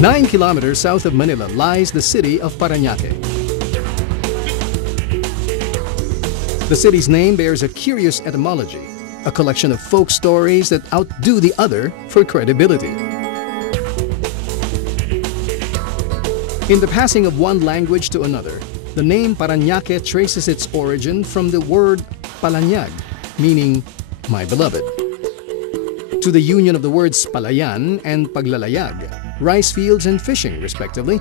Nine kilometers south of Manila lies the city of Paranaque. The city's name bears a curious etymology, a collection of folk stories that outdo the other for credibility. In the passing of one language to another, the name Paranaque traces its origin from the word palanyag, meaning my beloved, to the union of the words palayan and paglalayag, rice fields and fishing, respectively,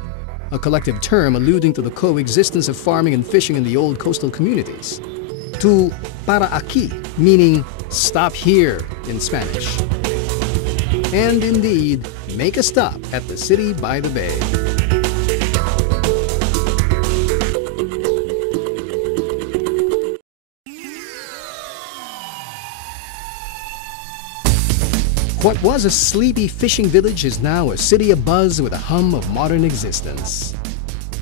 a collective term alluding to the coexistence of farming and fishing in the old coastal communities, to Aqui, meaning stop here in Spanish, and indeed make a stop at the city by the bay. What was a sleepy fishing village is now a city abuzz with a hum of modern existence.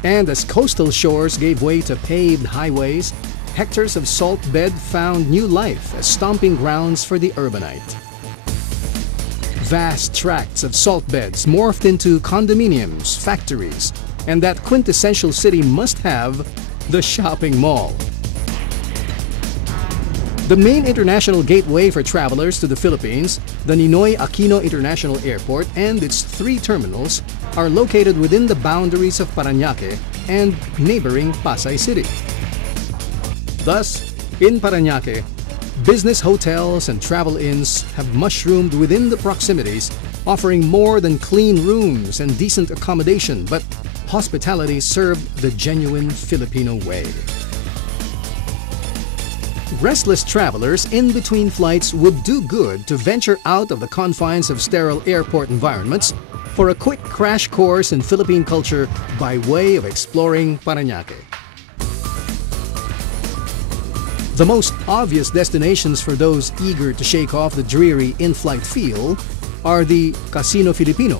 And as coastal shores gave way to paved highways, hectares of salt bed found new life as stomping grounds for the urbanite. Vast tracts of salt beds morphed into condominiums, factories, and that quintessential city must have, the shopping mall. The main international gateway for travelers to the Philippines, the Ninoy Aquino International Airport and its 3 terminals are located within the boundaries of Paranaque and neighboring Pasay City. Thus, in Paranaque, business hotels and travel inns have mushroomed within the proximities, offering more than clean rooms and decent accommodation, but hospitality served the genuine Filipino way. Restless travelers in between flights would do good to venture out of the confines of sterile airport environments for a quick crash course in Philippine culture by way of exploring Paranaque. The most obvious destinations for those eager to shake off the dreary in-flight feel are the Casino Filipino,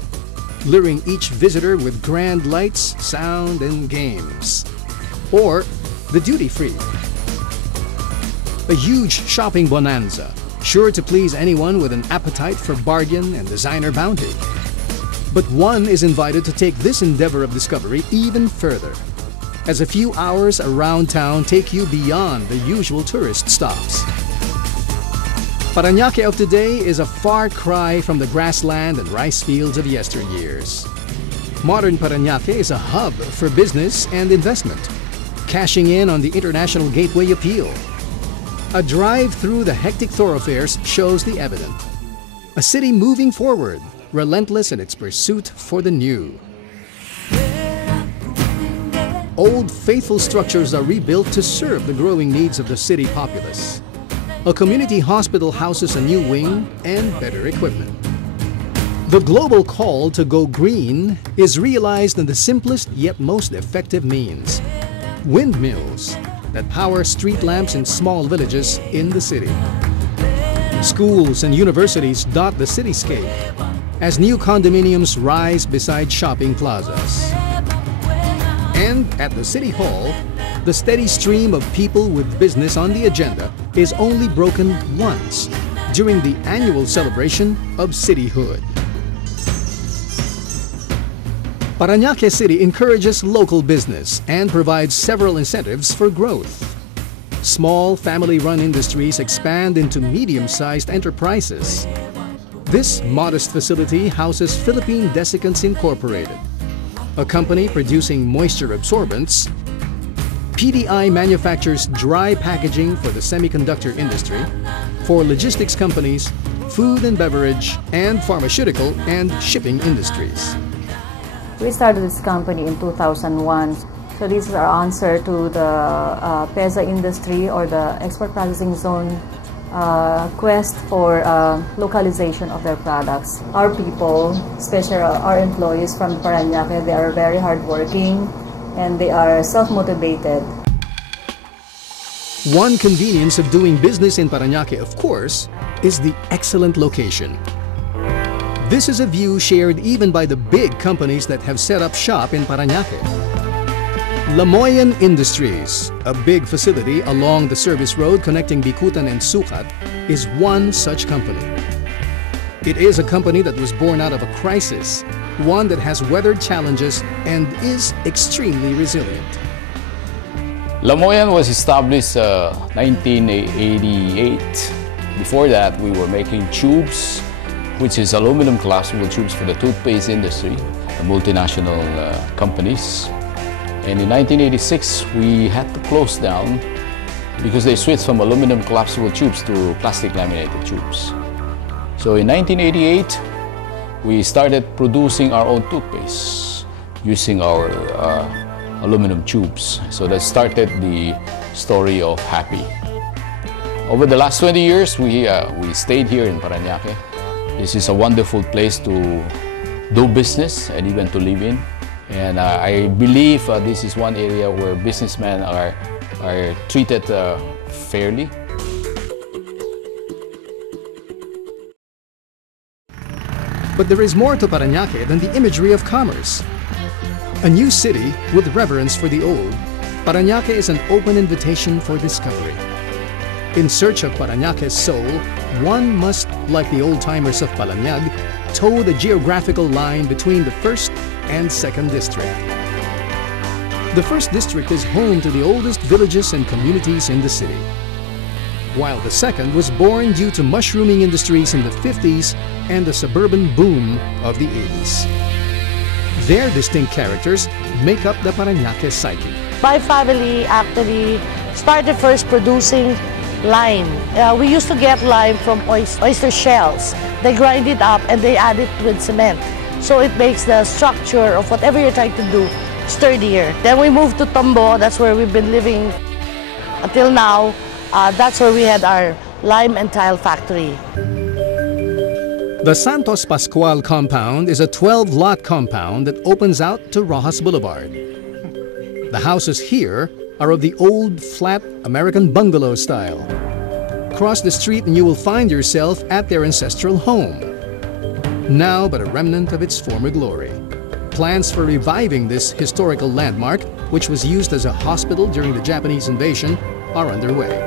luring each visitor with grand lights, sound, and games, or the duty-free, a huge shopping bonanza, sure to please anyone with an appetite for bargain and designer bounty. But one is invited to take this endeavor of discovery even further, as a few hours around town take you beyond the usual tourist stops. Paranaque of today is a far cry from the grassland and rice fields of yesteryears. Modern Paranaque is a hub for business and investment, cashing in on the international gateway appeal. A drive through the hectic thoroughfares shows the evident. A city moving forward, relentless in its pursuit for the new. Old, faithful structures are rebuilt to serve the growing needs of the city populace. A community hospital houses a new wing and better equipment. The global call to go green is realized in the simplest yet most effective means: windmills that power street lamps in small villages in the city. Schools and universities dot the cityscape as new condominiums rise beside shopping plazas. And at the City Hall, the steady stream of people with business on the agenda is only broken once during the annual celebration of cityhood. Paranaque City encourages local business and provides several incentives for growth. Small family-run industries expand into medium-sized enterprises. This modest facility houses Philippine Desiccants Incorporated, a company producing moisture absorbents. PDI manufactures dry packaging for the semiconductor industry, for logistics companies, food and beverage, and pharmaceutical and shipping industries. We started this company in 2001. So this is our answer to the PEZA industry, or the export processing zone quest for localization of their products. Our people, especially our employees from Paranaque, they are very hardworking and they are self-motivated. One convenience of doing business in Paranaque, of course, is the excellent location. This is a view shared even by the big companies that have set up shop in Paranaque. Lamoyan Industries, a big facility along the service road connecting Bicutan and Sucat, is one such company. It is a company that was born out of a crisis, one that has weathered challenges and is extremely resilient. Lamoyan was established 1988. Before that, we were making tubes, which is aluminum collapsible tubes for the toothpaste industry, multinational companies. And in 1986, we had to close down because they switched from aluminum collapsible tubes to plastic laminated tubes. So in 1988, we started producing our own toothpaste using our aluminum tubes. So that started the story of Happy. Over the last 20 years, we stayed here in Paranaque. This is a wonderful place to do business and even to live in. And I believe this is one area where businessmen are treated fairly. But there is more to Paranaque than the imagery of commerce. A new city with reverence for the old, Paranaque is an open invitation for discovery. In search of Paranaque's soul, one must, like the old-timers of Palanyag, toe the geographical line between the 1st and 2nd District. The 1st District is home to the oldest villages and communities in the city, while the 2nd was born due to mushrooming industries in the 50s and the suburban boom of the 80s. Their distinct characters make up the Paranaque psyche. My family actually started first producing lime. We used to get lime from oyster shells. They grind it up and they add it with cement. So it makes the structure of whatever you're trying to do sturdier. Then we moved to Tombo. That's where we've been living until now. That's where we had our lime and tile factory. The Santos Pascual compound is a 12-lot compound that opens out to Rojas Boulevard. The houses here are of the old, flat American bungalow style. Cross the street and you will find yourself at their ancestral home, now but a remnant of its former glory. Plans for reviving this historical landmark, which was used as a hospital during the Japanese invasion, are underway.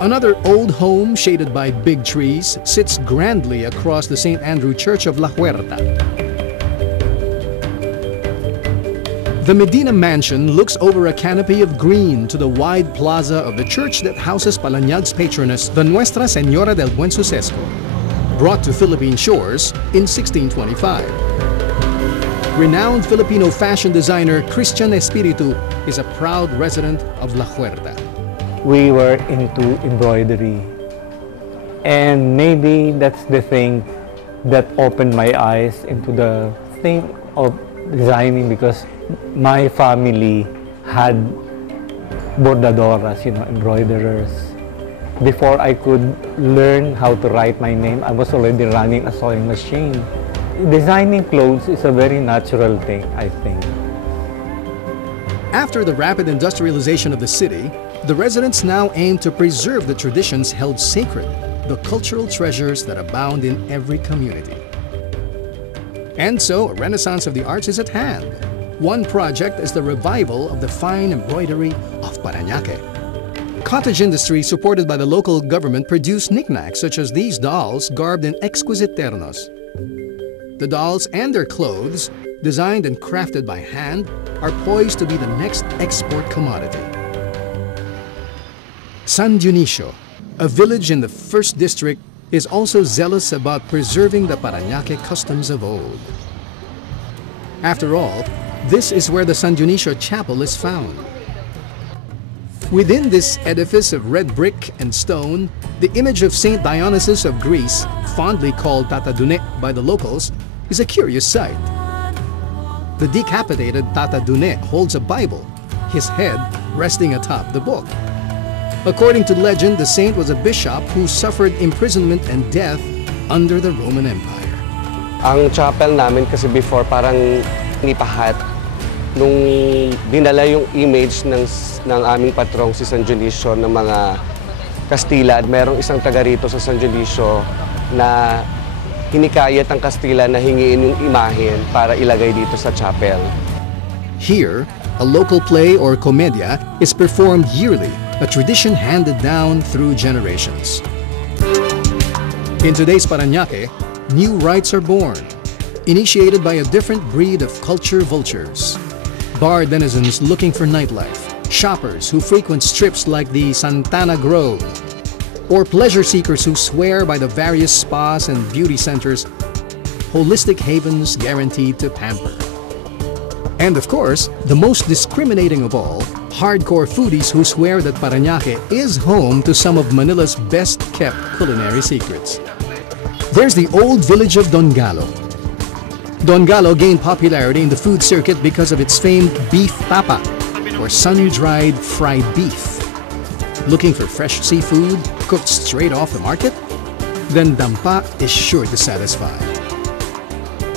Another old home shaded by big trees sits grandly across the St. Andrew Church of La Huerta. The Medina Mansion looks over a canopy of green to the wide plaza of the church that houses Palanyag's patroness, the Nuestra Señora del Buen Suceso, brought to Philippine shores in 1625. Renowned Filipino fashion designer Christian Espiritu is a proud resident of La Huerta. We were into embroidery, and maybe that's the thing that opened my eyes into the thing of designing, because my family had bordadoras, embroiderers. Before I could learn how to write my name, I was already running a sewing machine. Designing clothes is a very natural thing, I think. After the rapid industrialization of the city, the residents now aim to preserve the traditions held sacred, the cultural treasures that abound in every community. And so, a renaissance of the arts is at hand. One project is the revival of the fine embroidery of Paranaque. Cottage industry supported by the local government produce knickknacks such as these dolls garbed in exquisite ternos. The dolls and their clothes, designed and crafted by hand, are poised to be the next export commodity. San Dionisio, a village in the 1st District, is also zealous about preserving the Paranaque customs of old. After all, this is where the San Dionisio Chapel is found. Within this edifice of red brick and stone, the image of Saint Dionysius of Greece, fondly called Tata Dune by the locals, is a curious sight. The decapitated Tata Dune holds a Bible, his head resting atop the book. According to legend, the saint was a bishop who suffered imprisonment and death under the Roman Empire. Ang chapel namin kasi before parang nipahat nung dinala yung image ng aming patrong si San Dionisio ng mga Kastila. Merong isang taga rito sa San Dionisio na hinikayat ang Kastila na hingiin yung imahen para ilagay dito sa chapel. Here, a local play or comedia, is performed yearly, a tradition handed down through generations. In today's Paranaque, new rites are born, initiated by a different breed of culture vultures. Bar denizens looking for nightlife, shoppers who frequent strips like the Santana Grove, or pleasure seekers who swear by the various spas and beauty centers, holistic havens guaranteed to pamper. And of course, the most discriminating of all, hardcore foodies who swear that Paranaque is home to some of Manila's best-kept culinary secrets. There's the old village of Don Galo. Don Galo gained popularity in the food circuit because of its famed beef tapa, or sun-dried fried beef. Looking for fresh seafood cooked straight off the market? Then Dampa is sure to satisfy.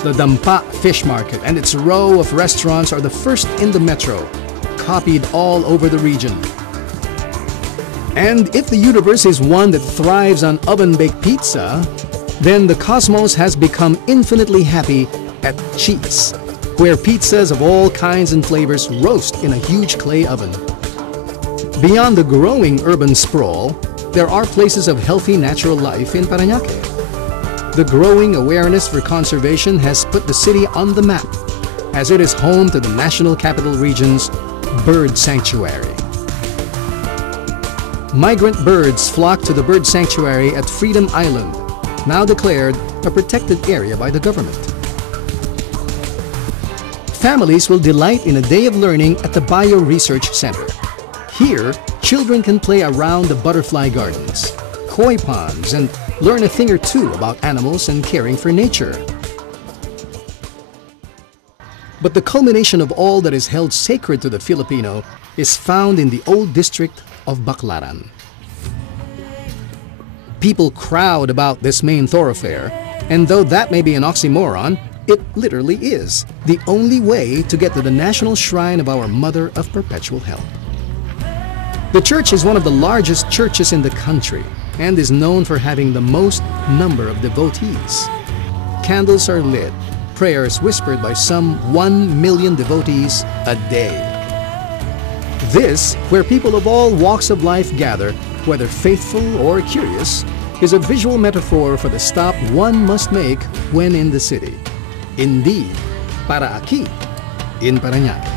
The Dampa Fish Market and its row of restaurants are the first in the metro, copied all over the region. And if the universe is one that thrives on oven-baked pizza, then the cosmos has become infinitely happy at Cheese, where pizzas of all kinds and flavors roast in a huge clay oven. Beyond the growing urban sprawl, there are places of healthy natural life in Paranaque. The growing awareness for conservation has put the city on the map, as it is home to the National Capital Region's bird sanctuary. Migrant birds flock to the bird sanctuary at Freedom Island, now declared a protected area by the government. Families will delight in a day of learning at the Bio Research Center. Here, children can play around the butterfly gardens, koi ponds, and learn a thing or two about animals and caring for nature. But the culmination of all that is held sacred to the Filipino is found in the old district of Baclaran. People crowd about this main thoroughfare, and though that may be an oxymoron, it literally is the only way to get to the national shrine of our Mother of Perpetual Help. The church is one of the largest churches in the country and is known for having the most number of devotees. Candles are lit, prayers whispered by some 1 million devotees a day. This, where people of all walks of life gather, whether faithful or curious, is a visual metaphor for the stop one must make when in the city. Indeed, para aquí, in Paranaque.